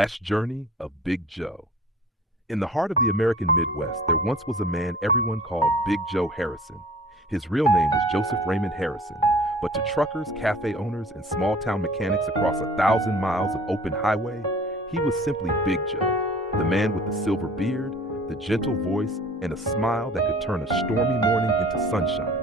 Last journey of Big Joe. In the heart of the American Midwest, there once was a man everyone called Big Joe Harrison. His real name was Joseph Raymond Harrison, but to truckers, cafe owners, and small-town mechanics across 1,000 miles of open highway, he was simply Big Joe, the man with the silver beard, the gentle voice, and a smile that could turn a stormy morning into sunshine.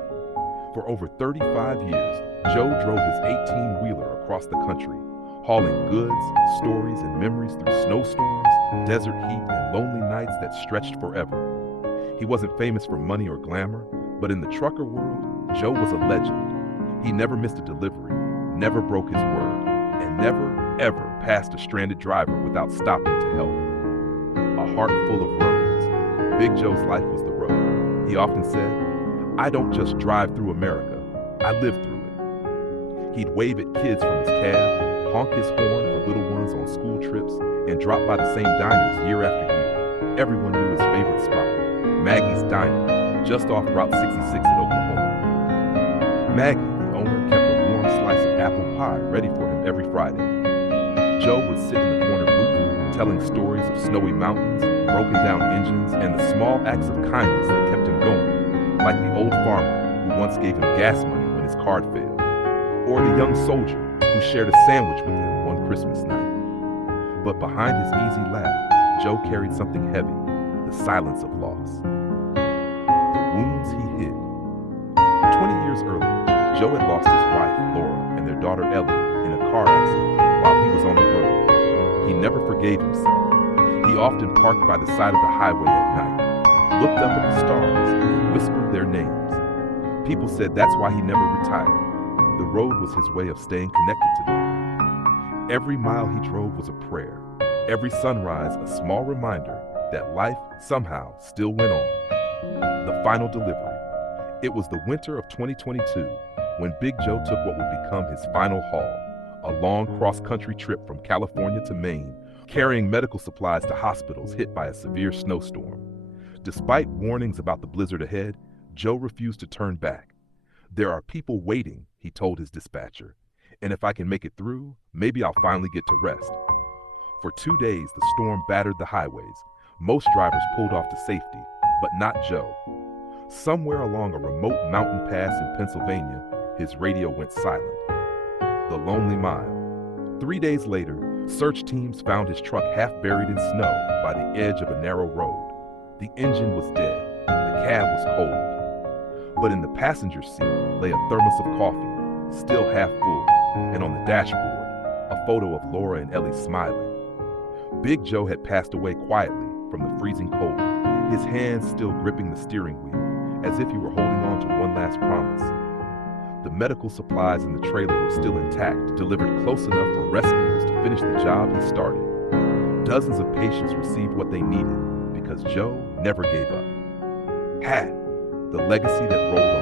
For over 35 years, Joe drove his 18-wheeler across the country, hauling goods, stories, and memories through snowstorms, desert heat, and lonely nights that stretched forever. He wasn't famous for money or glamour, but in the trucker world, Joe was a legend. He never missed a delivery, never broke his word, and never, ever passed a stranded driver without stopping to help. A heart full of roads. Big Joe's life was the road. He often said, "I don't just drive through America, I live through it." He'd wave at kids from his cab, honk his horn for little ones on school trips, and drop by the same diners year after year. Everyone knew his favorite spot, Maggie's Diner, just off Route 66 in Oklahoma. Maggie, the owner, kept a warm slice of apple pie ready for him every Friday. Joe would sit in the corner booth, telling stories of snowy mountains, broken down engines, and the small acts of kindness that kept him going, like the old farmer who once gave him gas money when his card failed, or the young soldier who shared a sandwich with him one Christmas night. But behind his easy laugh, Joe carried something heavy, the silence of loss. The wounds he hid. 20 years earlier, Joe had lost his wife, Laura, and their daughter, Ellie, in a car accident while he was on the road. He never forgave himself. He often parked by the side of the highway at night, looked up at the stars, and whispered their names. People said that's why he never retired. The road was his way of staying connected to them. Every mile he drove was a prayer. Every sunrise, a small reminder that life somehow still went on. The final delivery. It was the winter of 2022 when Big Joe took what would become his final haul, a long cross-country trip from California to Maine, carrying medical supplies to hospitals hit by a severe snowstorm. Despite warnings about the blizzard ahead, Joe refused to turn back. "There are people waiting," he told his dispatcher, "and if I can make it through, maybe I'll finally get to rest." For 2 days, the storm battered the highways. Most drivers pulled off to safety, but not Joe. Somewhere along a remote mountain pass in Pennsylvania, his radio went silent. The Lonely Mile. 3 days later, search teams found his truck half buried in snow by the edge of a narrow road. The engine was dead. The cab was cold. But in the passenger seat lay a thermos of coffee, still half full, and on the dashboard, a photo of Laura and Ellie smiling. Big Joe had passed away quietly from the freezing cold, his hands still gripping the steering wheel, as if he were holding on to one last promise. The medical supplies in the trailer were still intact, delivered close enough for rescuers to finish the job he started. Dozens of patients received what they needed because Joe never gave up. Had the legacy that rolled